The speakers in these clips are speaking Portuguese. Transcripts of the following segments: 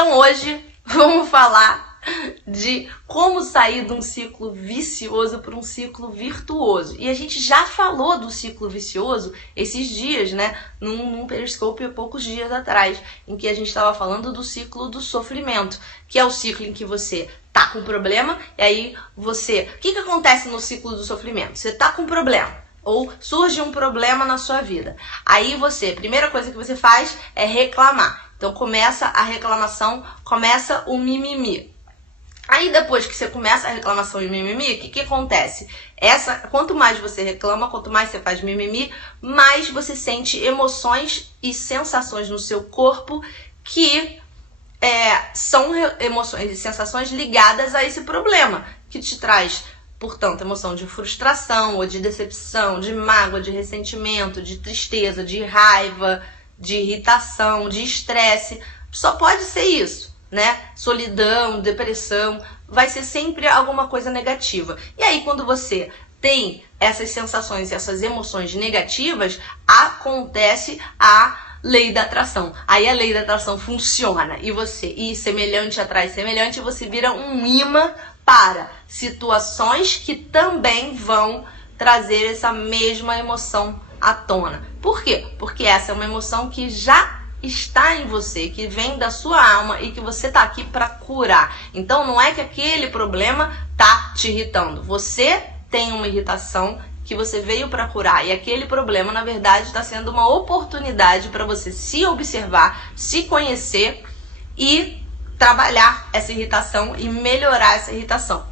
Então hoje vamos falar de como sair de um ciclo vicioso para um ciclo virtuoso. E a gente já falou do ciclo vicioso esses dias, né? Num Periscope há poucos dias atrás, em que a gente estava falando do ciclo do sofrimento, que é o ciclo em que você tá com problema, e aí você... O que acontece no ciclo do sofrimento? Você tá com problema, ou surge um problema na sua vida. Aí você, a primeira coisa que você faz é reclamar. Então começa a reclamação, começa o mimimi. Aí depois que você começa a reclamação e mimimi, o que acontece? Quanto mais você reclama, quanto mais você faz mimimi, mais você sente emoções e sensações no seu corpo que são emoções e sensações ligadas a esse problema, que te traz, portanto, emoção de frustração ou de decepção, de mágoa, de ressentimento, de tristeza, de raiva, de irritação, de estresse. Só pode ser isso, né? Solidão, depressão, vai ser sempre alguma coisa negativa. E aí, quando você tem essas sensações e essas emoções negativas, acontece a lei da atração. Aí a lei da atração funciona e semelhante atrai semelhante, você vira um imã para situações que também vão trazer essa mesma emoção à tona. Por quê? Porque essa é uma emoção que já está em você, que vem da sua alma e que você tá aqui para curar. Então não é que aquele problema tá te irritando. Você tem uma irritação que você veio para curar, e aquele problema, na verdade, está sendo uma oportunidade para você se observar, se conhecer e trabalhar essa irritação e melhorar essa irritação.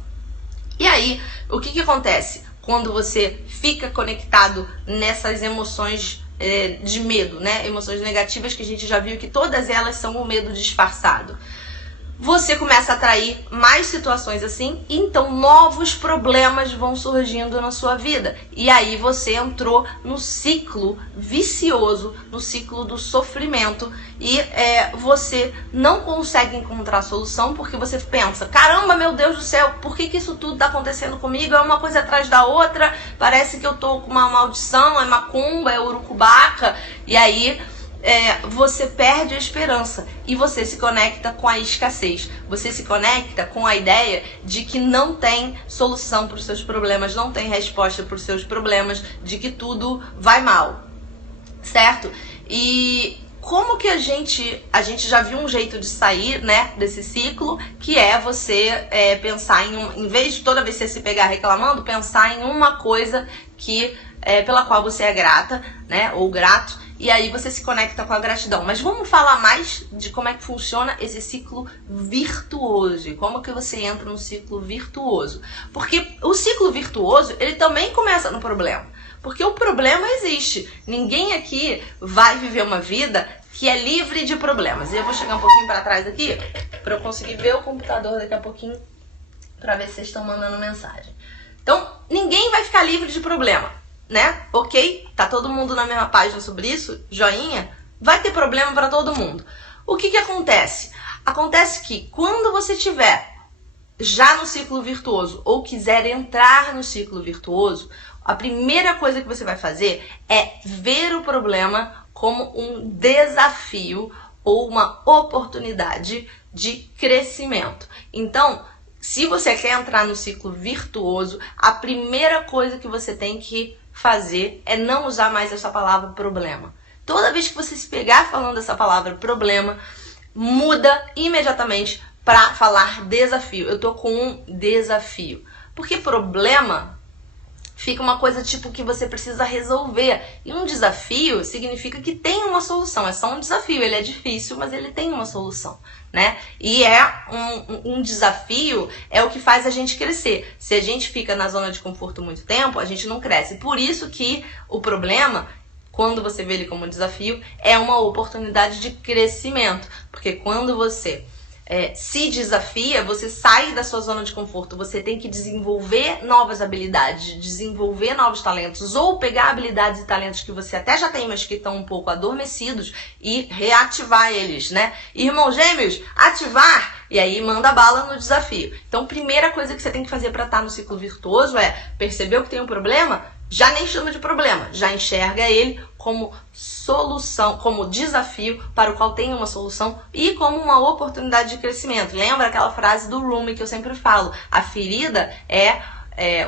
E aí, o que acontece quando você fica conectado nessas emoções de medo, né? Emoções negativas, que a gente já viu que todas elas são o medo disfarçado. Você começa a atrair mais situações assim, e então novos problemas vão surgindo na sua vida. E aí você entrou no ciclo vicioso, no ciclo do sofrimento, e você não consegue encontrar solução porque você pensa, caramba, meu Deus do céu, por que isso tudo tá acontecendo comigo? É uma coisa atrás da outra, parece que eu tô com uma maldição, é macumba, é urucubaca, e aí você perde a esperança e você se conecta com a escassez. Você se conecta com a ideia de que não tem solução para os seus problemas, não tem resposta para os seus problemas, de que tudo vai mal, certo? E como que a gente já viu um jeito de sair, né, desse ciclo, que é você pensar em vez de toda vez que você se pegar reclamando, pensar em uma coisa pela qual você é grata, né, ou grato. E aí você se conecta com a gratidão. Mas vamos falar mais de como é que funciona esse ciclo virtuoso. Como que você entra no ciclo virtuoso. Porque o ciclo virtuoso, ele também começa no problema. Porque o problema existe. Ninguém aqui vai viver uma vida que é livre de problemas. E eu vou chegar um pouquinho para trás aqui, para eu conseguir ver o computador daqui a pouquinho, para ver se vocês estão mandando mensagem. Então, ninguém vai ficar livre de problema, né? Ok? Tá todo mundo na mesma página sobre isso? Joinha? Vai ter problema para todo mundo. O que acontece? Acontece que quando você estiver já no ciclo virtuoso ou quiser entrar no ciclo virtuoso, a primeira coisa que você vai fazer é ver o problema como um desafio ou uma oportunidade de crescimento. Então, se você quer entrar no ciclo virtuoso, a primeira coisa que você tem que fazer é não usar mais essa palavra problema. Toda vez que você se pegar falando essa palavra problema, muda imediatamente para falar desafio. Eu tô com um desafio. Porque problema fica uma coisa tipo que você precisa resolver. E um desafio significa que tem uma solução. É só um desafio. Ele é difícil, mas ele tem uma solução, né? E um desafio é o que faz a gente crescer. Se a gente fica na zona de conforto muito tempo, a gente não cresce. Por isso que o problema, quando você vê ele como um desafio, é uma oportunidade de crescimento. Porque quando você se desafia, você sai da sua zona de conforto, você tem que desenvolver novas habilidades, desenvolver novos talentos, ou pegar habilidades e talentos que você até já tem, mas que estão um pouco adormecidos, e reativar eles, né? Irmãos gêmeos, ativar! E aí manda bala no desafio. Então, primeira coisa que você tem que fazer para estar no ciclo virtuoso é perceber que tem um problema, já nem chama de problema, já enxerga ele como solução, como desafio para o qual tem uma solução e como uma oportunidade de crescimento. Lembra aquela frase do Rumi que eu sempre falo? A ferida é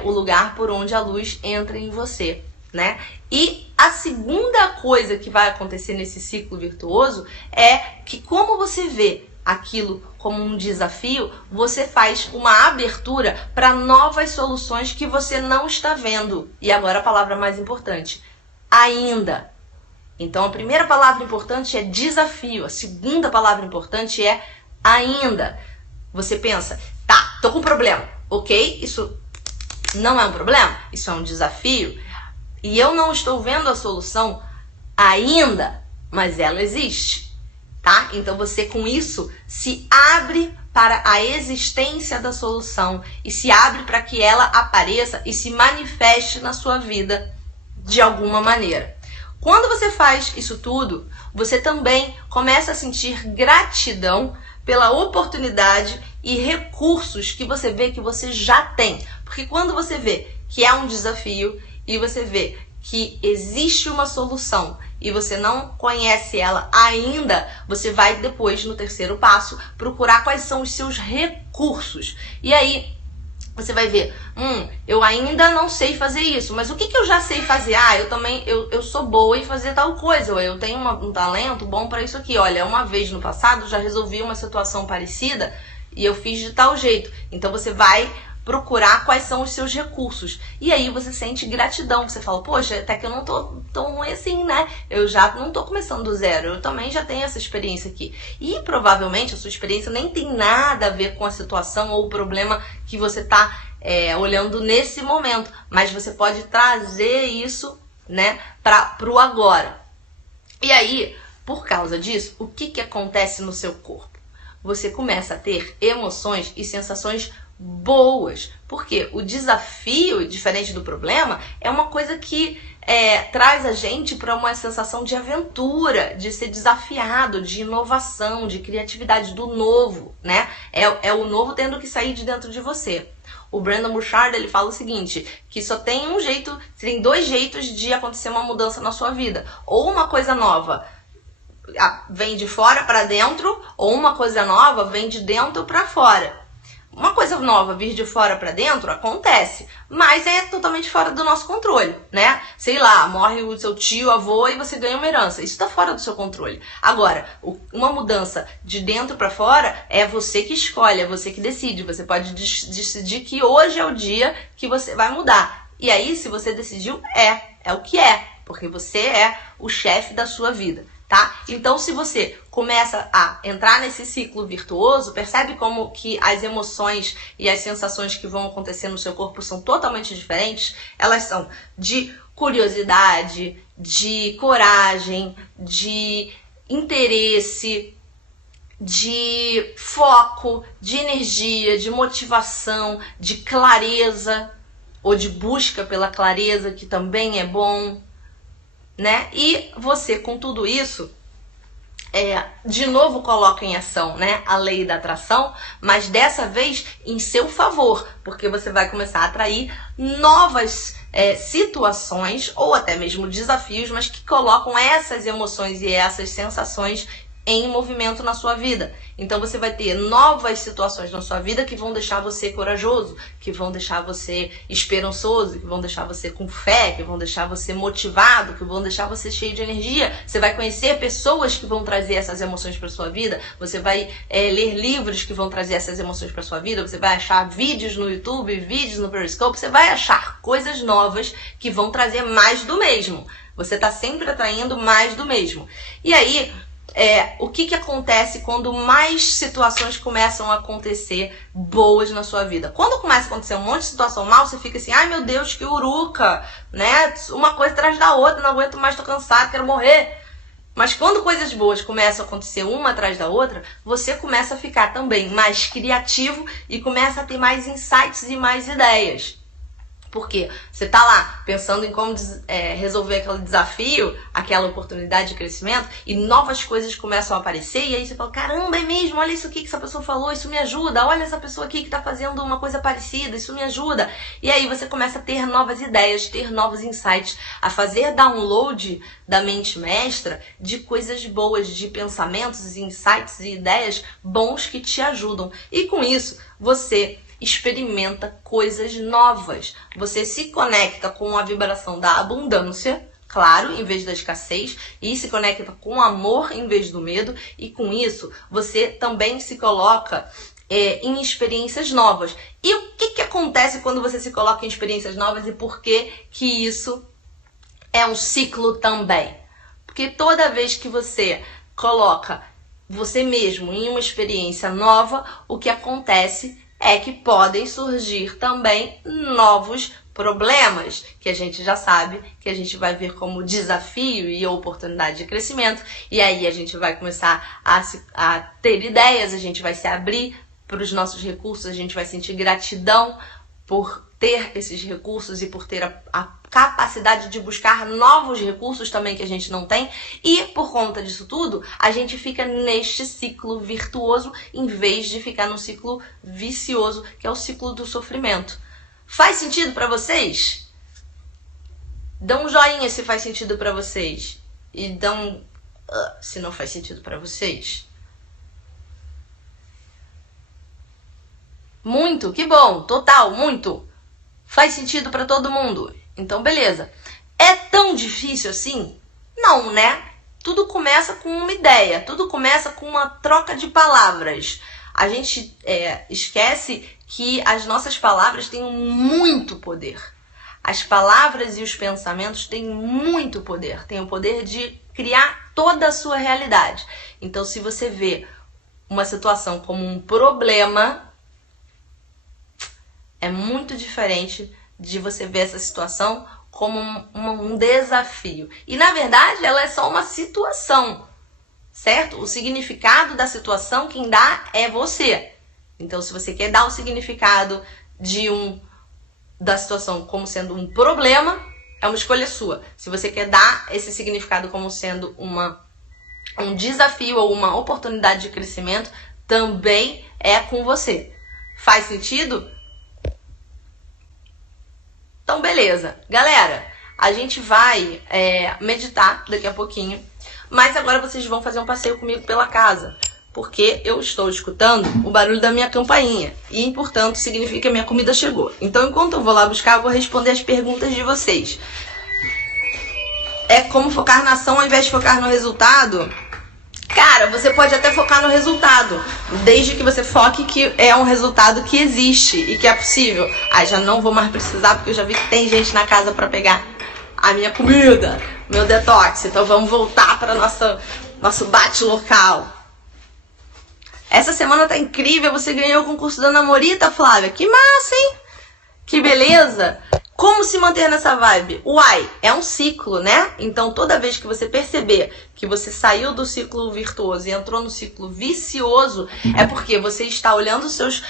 o lugar por onde a luz entra em você, né? E a segunda coisa que vai acontecer nesse ciclo virtuoso é que, como você vê aquilo como um desafio, você faz uma abertura para novas soluções que você não está vendo. E agora a palavra mais importante, ainda. Então a primeira palavra importante é desafio, a segunda palavra importante é ainda. Você pensa, tá, tô com um problema, ok? Isso não é um problema, isso é um desafio e eu não estou vendo a solução ainda, mas ela existe. Tá? Então você com isso se abre para a existência da solução e se abre para que ela apareça e se manifeste na sua vida de alguma maneira. Quando você faz isso tudo, você também começa a sentir gratidão pela oportunidade e recursos que você vê que você já tem. Porque quando você vê que é um desafio e você vê que existe uma solução e você não conhece ela ainda, você vai depois, no terceiro passo, procurar quais são os seus recursos. E aí, você vai ver, eu ainda não sei fazer isso, mas o que eu já sei fazer? Eu sou boa em fazer tal coisa, ou eu tenho um talento bom para isso aqui. Olha, uma vez no passado, já resolvi uma situação parecida e eu fiz de tal jeito. Então, você vai procurar quais são os seus recursos. E aí você sente gratidão. Você fala, poxa, até que eu não tô tão ruim assim, né? Eu já não tô começando do zero. Eu também já tenho essa experiência aqui. E provavelmente a sua experiência nem tem nada a ver com a situação ou o problema que você tá olhando nesse momento. Mas você pode trazer isso, né, pro agora. E aí, por causa disso, o que acontece no seu corpo? Você começa a ter emoções e sensações boas, porque o desafio, diferente do problema, é uma coisa que traz a gente para uma sensação de aventura, de ser desafiado, de inovação, de criatividade, do novo, né? É o novo tendo que sair de dentro de você. O Brendon Burchard, ele fala o seguinte, que só tem tem dois jeitos de acontecer uma mudança na sua vida. Ou uma coisa nova vem de fora para dentro, ou uma coisa nova vem de dentro para fora. Uma coisa nova vir de fora para dentro acontece, mas é totalmente fora do nosso controle, né? Sei lá, morre o seu tio, avô e você ganha uma herança. Isso está fora do seu controle. Agora, uma mudança de dentro para fora é você que escolhe, é você que decide. Você pode decidir que hoje é o dia que você vai mudar. E aí, se você decidiu, é o que é, porque você é o chefe da sua vida. Tá? Então, se você começa a entrar nesse ciclo virtuoso, percebe como que as emoções e as sensações que vão acontecer no seu corpo são totalmente diferentes? Elas são de curiosidade, de coragem, de interesse, de foco, de energia, de motivação, de clareza ou de busca pela clareza, que também é bom, né? E você, com tudo isso, de novo coloca em ação, né, a lei da atração, mas dessa vez em seu favor, porque você vai começar a atrair novas situações ou até mesmo desafios, mas que colocam essas emoções e essas sensações em movimento na sua vida. Então você vai ter novas situações na sua vida que vão deixar você corajoso, que vão deixar você esperançoso, que vão deixar você com fé, que vão deixar você motivado, que vão deixar você cheio de energia. Você vai conhecer pessoas que vão trazer essas emoções para sua vida. Você vai ler livros que vão trazer essas emoções para sua vida. Você vai achar vídeos no YouTube, vídeos no Periscope. Você vai achar coisas novas que vão trazer mais do mesmo. Você está sempre atraindo mais do mesmo. E aí, o que acontece quando mais situações começam a acontecer boas na sua vida? Quando começa a acontecer um monte de situação mal, você fica assim, ai meu Deus, que uruca, né? Uma coisa atrás da outra, não aguento mais, tô cansado, quero morrer. Mas quando coisas boas começam a acontecer uma atrás da outra, você começa a ficar também mais criativo e começa a ter mais insights e mais ideias. Porque você tá lá pensando em como resolver aquele desafio, aquela oportunidade de crescimento, e novas coisas começam a aparecer, e aí você fala, caramba, é mesmo, olha isso aqui que essa pessoa falou, isso me ajuda, olha essa pessoa aqui que tá fazendo uma coisa parecida, isso me ajuda. E aí você começa a ter novas ideias, ter novos insights, a fazer download da mente mestra de coisas boas, de pensamentos, insights e ideias bons que te ajudam. E com isso, você experimenta coisas novas. Você se conecta com a vibração da abundância, claro, em vez da escassez, e se conecta com o amor em vez do medo, e com isso você também se coloca em experiências novas. E o que acontece quando você se coloca em experiências novas e por que isso é um ciclo também? Porque toda vez que você coloca você mesmo em uma experiência nova, o que acontece é que podem surgir também novos problemas, que a gente já sabe, que a gente vai ver como desafio e oportunidade de crescimento, e aí a gente vai começar a ter ideias, a gente vai se abrir para os nossos recursos, a gente vai sentir gratidão por ter esses recursos e por ter a capacidade de buscar novos recursos também que a gente não tem, e por conta disso tudo, a gente fica neste ciclo virtuoso em vez de ficar no ciclo vicioso, que é o ciclo do sofrimento. Faz sentido para vocês? Dão um joinha se faz sentido para vocês e dão se não faz sentido para vocês. Muito, que bom, total, muito. Faz sentido para todo mundo. Então, beleza. É tão difícil assim? Não, né? Tudo começa com uma ideia, tudo começa com uma troca de palavras. A gente esquece que as nossas palavras têm muito poder. As palavras e os pensamentos têm muito poder. Têm o poder de criar toda a sua realidade. Então, se você vê uma situação como um problema, é muito diferente de você ver essa situação como um desafio. E, na verdade, ela é só uma situação, certo? O significado da situação, quem dá é você. Então, se você quer dar o significado da situação como sendo um problema, é uma escolha sua. Se você quer dar esse significado como sendo um desafio ou uma oportunidade de crescimento, também é com você. Faz sentido? Então, beleza. Galera, a gente vai meditar daqui a pouquinho, mas agora vocês vão fazer um passeio comigo pela casa, porque eu estou escutando o barulho da minha campainha e, portanto, significa que a minha comida chegou. Então, enquanto eu vou lá buscar, eu vou responder as perguntas de vocês. É como focar na ação ao invés de focar no resultado? Cara, você pode até focar no resultado, desde que você foque que é um resultado que existe e que é possível. Já não vou mais precisar, porque eu já vi que tem gente na casa para pegar a minha comida, meu detox. Então vamos voltar para nosso bate local. Essa semana tá incrível, você ganhou o concurso da Namorita, Flávia. Que massa, hein? Que beleza! Como se manter nessa vibe? Uai, é um ciclo, né? Então, toda vez que você perceber que você saiu do ciclo virtuoso e entrou no ciclo vicioso, é porque você está olhando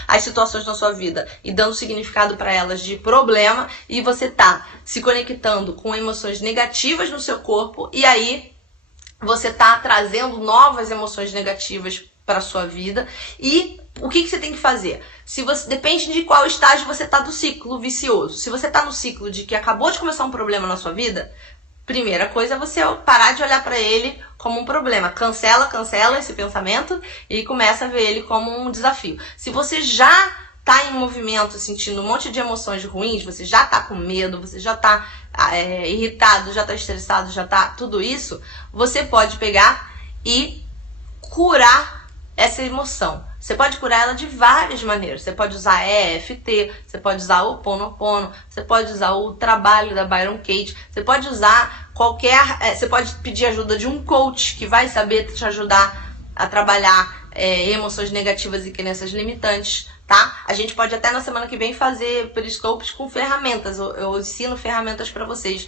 as situações na sua vida e dando significado para elas de problema, e você está se conectando com emoções negativas no seu corpo, e aí você está trazendo novas emoções negativas para sua vida. E o que você tem que fazer? Depende de qual estágio você está do ciclo vicioso. Se você está no ciclo de que acabou de começar um problema na sua vida, primeira coisa é você parar de olhar para ele como um problema. Cancela esse pensamento e começa a ver ele como um desafio. Se você já está em movimento, sentindo um monte de emoções ruins, você já está com medo, você já está irritado, já está estressado, já está tudo isso, você pode pegar e curar essa emoção. Você pode curar ela de várias maneiras. Você pode usar EFT, você pode usar o Ho'oponopono, você pode usar o trabalho da Byron Katie, você pode usar você pode pedir ajuda de um coach que vai saber te ajudar a trabalhar emoções negativas e crenças limitantes, tá? A gente pode até na semana que vem fazer periscopes com ferramentas. Eu ensino ferramentas para vocês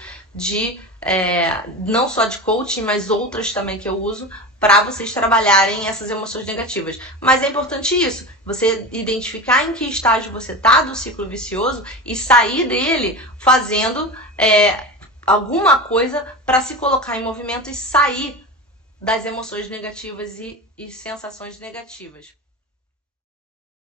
não só de coaching, mas outras também que eu uso, para vocês trabalharem essas emoções negativas. Mas é importante isso, você identificar em que estágio você tá do ciclo vicioso e sair dele fazendo alguma coisa para se colocar em movimento e sair das emoções negativas e sensações negativas.